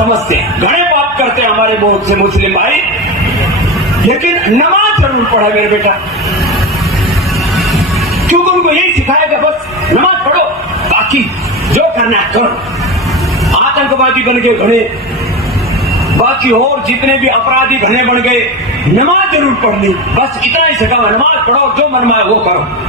समझते हैं, घने पाप करते हैं हमारे बहुत से मुस्लिम भाई, लेकिन नमाज जरूर पढ़े मेरे बेटा, क्योंकि उनको यही सिखाएगा बस नमाज पढ़ो, बाकी जो करना है करो। आतंकवादी बन गए घने, बाकी और जितने भी अपराधी घने बन गए, नमाज जरूर पढ़नी, बस इतना ही सिखाओ, नमाज पढ़ो, जो मन में आए वो करो।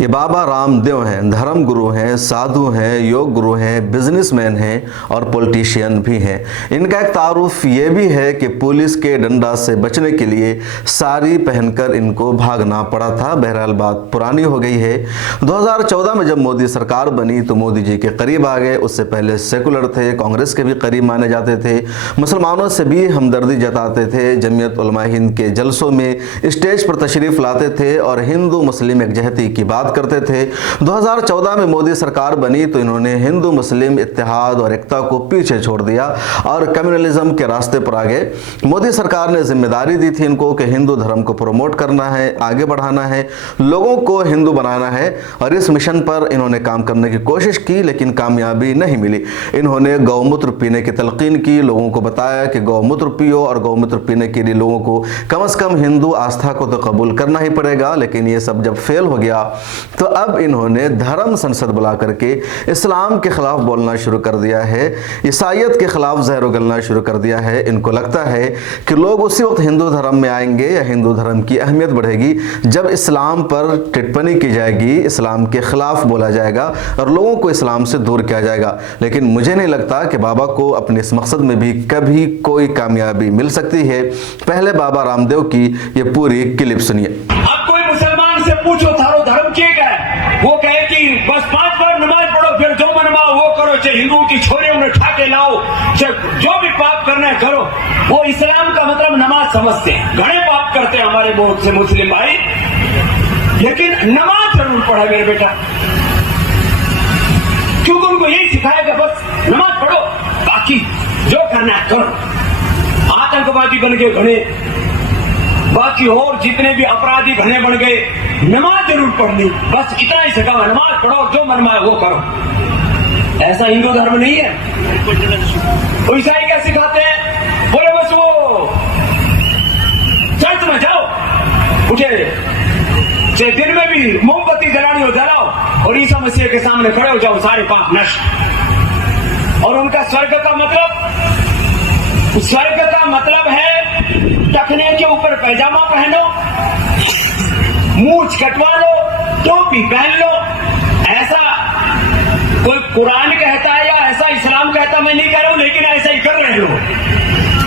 ये बाबा रामदेव हैं, धर्म गुरु हैं, साधु हैं, योग गुरु हैं, बिजनेसमैन हैं और पॉलिटिशियन भी हैं। इनका एक तारुफ ये भी है कि पुलिस के डंडा से बचने के लिए साड़ी पहनकर इनको भागना पड़ा था। बहरहाल बात पुरानी हो गई है। 2014 में जब मोदी सरकार बनी तो मोदी जी के करीब आ गए। उससे पहले सेकुलर थे, कांग्रेस के भी करीब माने जाते थे, मुसलमानों से भी हमदर्दी जताते थे, जमीयत उलमा हिंद के जलसों में स्टेज पर तशरीफ लाते थे और हिंदू मुस्लिम एकजहती की बात करते थे। 2014 में मोदी सरकार बनी तो इन्होंने हिंदू मुस्लिम इत्तेहाद और एकता को पीछे छोड़ दिया और कम्युनलिज्म के रास्ते पर आ गए। मोदी सरकार ने जिम्मेदारी दी थी इनको कि हिंदू धर्म को प्रमोट करना है, आगे बढ़ाना है, लोगों को हिंदू बनाना है और इस मिशन पर इन्होंने काम करने की कोशिश की, लेकिन कामयाबी नहीं मिली। इन्होंने गौमूत्र पीने की तलकीन की, लोगों को बताया कि गौमूत्र पियो और गौमूत्र पीने के लिए लोगों को कम से कम हिंदू आस्था को तो कबूल करना ही पड़ेगा। लेकिन ये सब जब फेल हो गया तो अब इन्होंने धर्म संसद बुला करके इस्लाम के खिलाफ बोलना शुरू कर दिया है, ईसाईयत के खिलाफ जहर उगलना शुरू कर दिया है। इनको लगता है कि लोग उसी वक्त हिंदू धर्म में आएंगे या हिंदू धर्म की अहमियत बढ़ेगी जब इस्लाम पर टिप्पणी की जाएगी, इस्लाम के खिलाफ बोला जाएगा और लोगों को इस्लाम से दूर किया जाएगा। लेकिन मुझे नहीं लगता कि बाबा को अपने इस मकसद में भी कभी कोई कामयाबी मिल सकती है। पहले बाबा रामदेव की ये पूरी क्लिप सुनिए। अब कोई मुसलमान से पूछो थारो धर्म क्या है, वो कहे कि बस 5 बार नमाज पढ़ो, फिर जो मन में वो करो, चाहे हिंदू की छोरे उन्हें ठाके लाओ, चाहे जो भी पाप करना है करो। वो इस्लाम का मतलब नमाज समझते हैं, घने पाप करते हैं हमारे बहुत से मुस्लिम भाई, लेकिन नमाज जरूर पढ़े मेरे बेटा, क्योंकि उनको यही सिखाएगा बस नमाज पढ़ो, बाकी जो करना है करो। आतंकवादी बन गए घने, बाकी और जितने भी अपराधी घने बन गए, नमाज जरूर पढ़नी, बस इतना ही सिखाओ, नमाज पढ़ो, जो मन में आए वो करो। ऐसा हिंदू धर्म नहीं है। तो ईसाई क्या सिखाते हैं, बोले बस वो चर्च में जाओ, उठे चाहे दिन में भी मोमबत्ती जलानी हो जलाओ और ईसा मसीह के सामने खड़े हो जाओ, सारे पाप नष्ट। और उनका स्वर्ग का मतलब है टखने के ऊपर पैजामा पहनो, मूंछ कटवा लो, टोपी पहन लो। ऐसा कोई कुरान कहता है या ऐसा इस्लाम कहता, मैं नहीं कह रहा हूं, लेकिन ऐसा ही कर रहे हो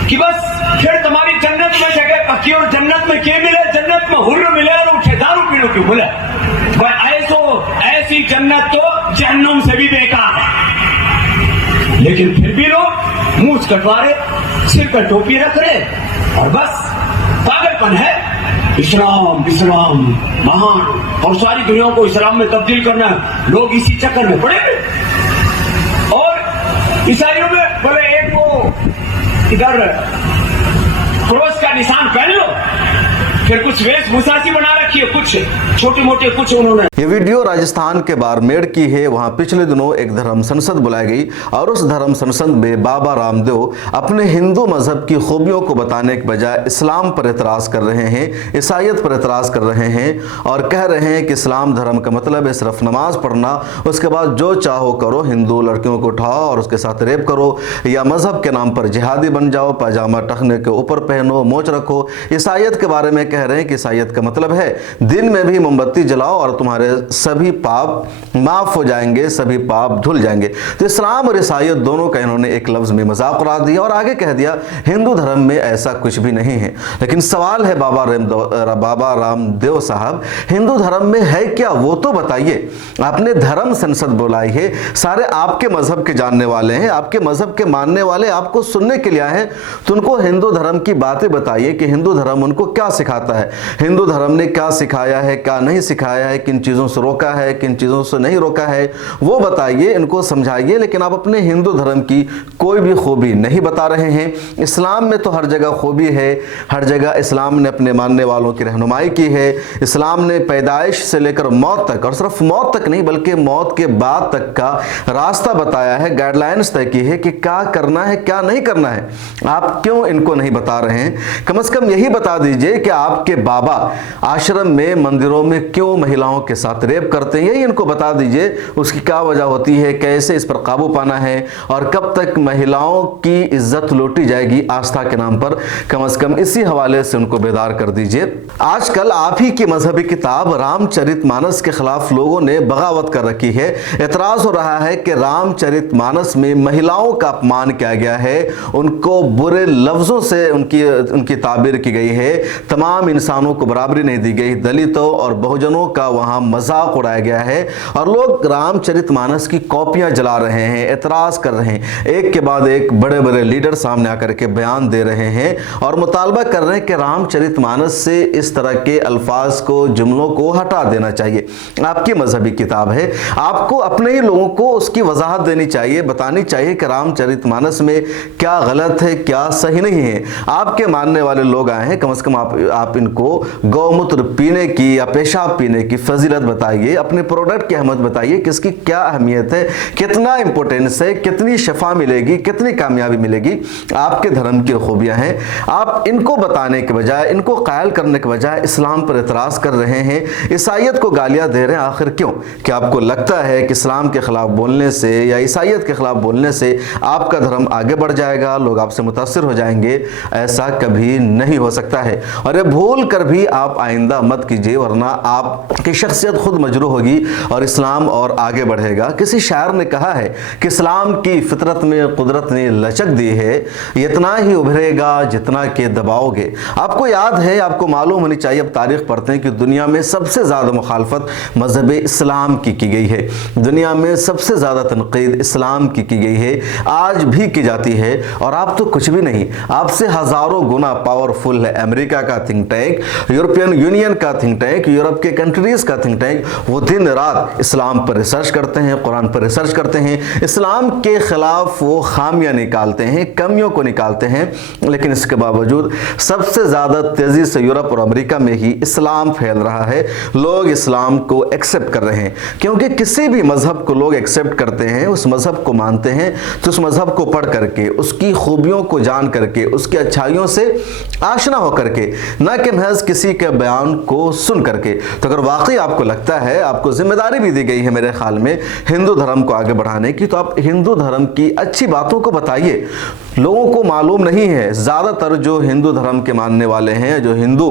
कि बस फिर तुम्हारी जन्नत में जगह पक्की। और जन्नत में क्या मिले, जन्नत में हुर्र मिले और उठे दारू पीनो क्यों बोले। ऐसी जन्नत तो जहन्नुम से भी बेकार है। लेकिन फिर भी लोग मूंछ कटवा रहे, सिर पर टोपी रख रहे और बस पागलपन है। इस्लाम महान और सारी दुनिया को इस्लाम में तब्दील करना है, लोग इसी चक्कर में पड़े। और ईसाइयों में बोले एक वो इधर क्रॉस का निशान पहन लो, फिर कुछ वेशभूषा सी बना रखी है, कुछ छोटे मोटे कुछ उन्होंने। ये वीडियो राजस्थान के बाड़मेर की है। वहां पिछले दिनों एक धर्म संसद बुलाई गई और उस धर्म संसद में बाबा रामदेव अपने हिंदू मजहब की खूबियों को बताने के बजाय इस्लाम पर एतराज कर रहे हैं, ईसाईयत पर एतराज कर रहे हैं और कह रहे हैं कि इस्लाम धर्म का मतलब है सिर्फ नमाज पढ़ना, उसके बाद जो चाहो करो, हिंदू लड़कियों को उठाओ और उसके साथ रेप करो, या मजहब के नाम पर जिहादी बन जाओ, पैजामा टखने के ऊपर पहनो, मोच रखो। ईसाईयत के बारे में कह रहे हैं कि ईसाईयत का मतलब है दिन में भी मोमबत्ती जलाओ और तुम्हारे सभी पाप माफ हो जाएंगे, सभी पाप धुल जाएंगे। तो इस्लाम और ईसाईयत दोनों का इन्होंने एक लफ्ज में मजाक उड़ा दिया और आगे कह दिया हिंदू धर्म में ऐसा कुछ भी नहीं है। लेकिन सवाल है बाबा रामदेव साहब, हिंदू धर्म में है क्या वो तो बताइए। आपने धर्म संसद बुलाई है, सारे आपके मजहब के जानने वाले हैं, आपके मजहब के मानने वाले आपको सुनने के लिए आए हैं, तो उनको हिंदू धर्म की बातें बताइए कि हिंदू धर्म उनको क्या सिखाता चाहता है, हिंदू धर्म ने क्या सिखाया है, क्या नहीं सिखाया है, किन चीज़ों से रोका है, किन चीज़ों से नहीं रोका है, वो बताइए, इनको समझाइए। लेकिन आप अपने हिंदू धर्म की कोई भी खूबी नहीं बता रहे हैं। इस्लाम में तो हर जगह खूबी है, हर जगह इस्लाम ने अपने मानने वालों की रहनुमाई की है। इस्लाम ने पैदाइश से लेकर मौत तक, और सिर्फ मौत तक नहीं बल्कि मौत के बाद तक का रास्ता बताया है, गाइडलाइंस तय की है कि क्या करना है, क्या नहीं करना है। आप क्यों इनको नहीं बता रहे हैं? कम से कम यही बता दीजिए कि आपके बाबा आश्रम में, मंदिरों में क्यों महिलाओं के साथ रेप करते हैं, यही इनको बता दीजिए। उसकी क्या वजह होती है, कैसे इस पर काबू पाना है, और कब तक महिलाओं की इज्जत लूटी जाएगी आस्था के नाम पर। कम से कम इसी हवाले से उनको बेदार कर दीजिए। आजकल आप ही की मजहबी किताब रामचरितमानस के खिलाफ लोगों ने बगावत कर रखी है। एतराज हो रहा है कि रामचरितमानस में महिलाओं का अपमान किया गया है, उनको बुरे लफ्जों से उनकी ताबीर की गई है, तमाम इंसानों को बराबरी नहीं दी गई, दलितों और बहुजनों का वहां मजाक उड़ाया गया है, और लोग रामचरितमानस की कॉपियां जला रहे हैं, एतराज कर रहे हैं। एक के बाद एक बड़े बड़े लीडर सामने आकर के बयान दे रहे हैं और मुतालबा कर रहे हैं कि रामचरितमानस से इस तरह के अल्फाज को, जुमलों को हटा देना चाहिए। आपकी मजहबी किताब है, आपको अपने ही लोगों को उसकी वजाहत देनी चाहिए, बतानी चाहिए कि रामचरितमानस में क्या गलत है, क्या सही नहीं है। आपके मानने वाले लोग आए हैं, कम से कम आप इनको गौमूत्र पीने की या पेशाब पीने की फजीलत बताइए, अपने प्रोडक्ट की अहमियत बताइए कि इसकी क्या अहमियत है, कितना इंपॉर्टेंस है, कितनी शफा मिलेगी, कितनी कामयाबी मिलेगी। आपके धर्म की खूबियां हैं, आप इनको बताने के बजाय, इनको कायल करने के बजाय इस्लाम पर एतराज कर रहे हैं, ईसाइयत को गालियां दे रहे हैं। आखिर क्यों? क्या आपको लगता है कि इस्लाम के खिलाफ बोलने से या ईसाइयत के खिलाफ बोलने से आपका धर्म आगे बढ़ जाएगा, लोग आपसे मुतासिर हो जाएंगे? ऐसा कभी नहीं हो सकता है, और ये भूल कर भी आप आइंदा मत कीजिए, वरना आपकी शख्सियत खुद मजरूह होगी और इस्लाम और आगे बढ़ेगा। किसी शायर ने कहा है कि इस्लाम की फितरत में कुदरत ने लचक दी है, इतना ही उभरेगा जितना के दबाओगे। आपको याद है, आपको मालूम होनी चाहिए, अब तारीख पढ़ते हैं कि दुनिया में सबसे ज़्यादा मुखालफत मजहब इस्लाम की गई है, दुनिया में सबसे ज़्यादा तनकीद इस्लाम की गई है, आज भी की जाती है। और आप तो कुछ भी नहीं, आपसे हज़ारों गुना पावरफुल है अमेरिका का थिंक टैंक, यूरोपियन यूनियन का थिंक टैंक, यूरोप के कंट्रीज़ का थिंक टैंक। वो दिन रात इस्लाम पर रिसर्च करते हैं, कुरान पर रिसर्च करते हैं, इस्लाम के खिलाफ वो खामियां निकालते हैं, कमियों को निकालते हैं। लेकिन इसके बावजूद सबसे ज़्यादा तेज़ी से यूरोप और अमेरिका में ही इस्लाम फैल रहा है, लोग इस्लाम को एक्सेप्ट कर रहे हैं। क्योंकि किसी भी मज़हब को लोग एक्सेप्ट करते हैं, उस मज़हब को मानते हैं, तो उस मज़हब को पढ़ करके, उसकी खूबियों को जान करके, उसकी अच्छाइयों से आशना हो करके, ना कि महज किसी के बयान को सुन करके। तो अगर वाकई आपको लगता है, आपको जिम्मेदारी भी दी गई है मेरे ख्याल में हिंदू धर्म को आगे बढ़ाने की, तो आप हिंदू धर्म की अच्छी बातों को बताइए। लोगों को मालूम नहीं है, ज़्यादातर जो हिंदू धर्म के मानने वाले हैं, जो हिंदू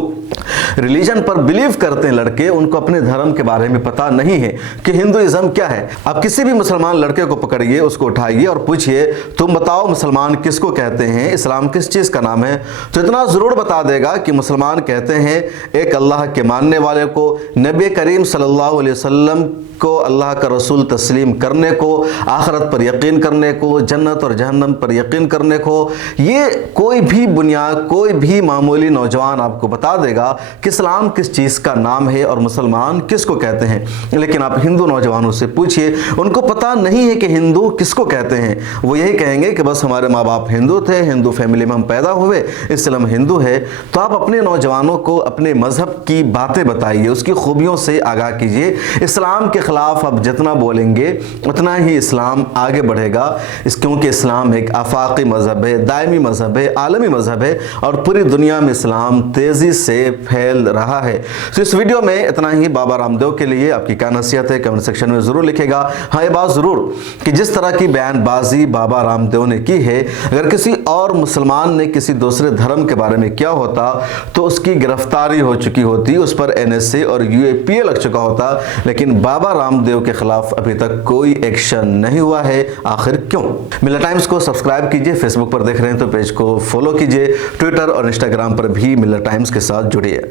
रिलीजन पर बिलीव करते हैं लड़के, उनको अपने धर्म के बारे में पता नहीं है कि हिंदुइज्म क्या है। आप किसी भी मुसलमान लड़के को पकड़िए, उसको उठाइए और पूछिए, तुम बताओ मुसलमान किसको कहते हैं, इस्लाम किस चीज़ का नाम है? तो इतना ज़रूर बता देगा कि मुसलमान कहते हैं एक अल्लाह के मानने वाले को, नबी करीम सल्लल्लाहु अलैहि वसल्लम को अल्लाह का रसूल तस्लीम करने को, आखिरत पर यकीन करने को, जन्नत और जहन्नम पर यकीन करने को। ये कोई भी बुनियाद, कोई भी मामूली नौजवान आपको बता देगा कि इस्लाम किस चीज़ का नाम है और मुसलमान किसको कहते हैं। लेकिन आप हिंदू नौजवानों से पूछिए, उनको पता नहीं है कि हिंदू किसको कहते हैं। वो यही कहेंगे कि बस हमारे माँ बाप हिंदू थे, हिंदू फैमिली में हम पैदा हुए, इसलिए हम हिंदू है। तो आप अपने नौजवानों को अपने मज़हब की बातें बताइए, उसकी खूबियों से आगाह कीजिए। इस्लाम के खिलाफ आप जितना बोलेंगे उतना ही इस्लाम आगे बढ़ेगा, क्योंकि इस्लाम एक आफाकी मज़हब है, दायमी मज़हब है, आलमी मज़हब है, और पूरी दुनिया में इस्लाम तेज़ी से फैल रहा है। तो इस वीडियो में इतना ही। बाबा रामदेव के लिए आपकी क्या नसीहत है, कमेंट सेक्शन में ज़रूर लिखेगा। हाँ, ये बात ज़रूर कि जिस तरह की बयानबाजी बाबा रामदेव ने की है, अगर किसी और मुसलमान ने किसी दूसरे धर्म के बारे में किया होता तो उसकी गिरफ्तारी हो चुकी होती, उस पर NSA और UAPA लग चुका होता। लेकिन बाबा रामदेव के खिलाफ अभी तक कोई एक्शन नहीं हुआ है। आखिर क्यों? मिल्ला टाइम्स को सब्सक्राइब कीजिए, फेसबुक पर देख रहे हैं तो पेज को फॉलो कीजिए, ट्विटर और इंस्टाग्राम पर भी मिल्ला टाइम्स के साथ जुड़िए।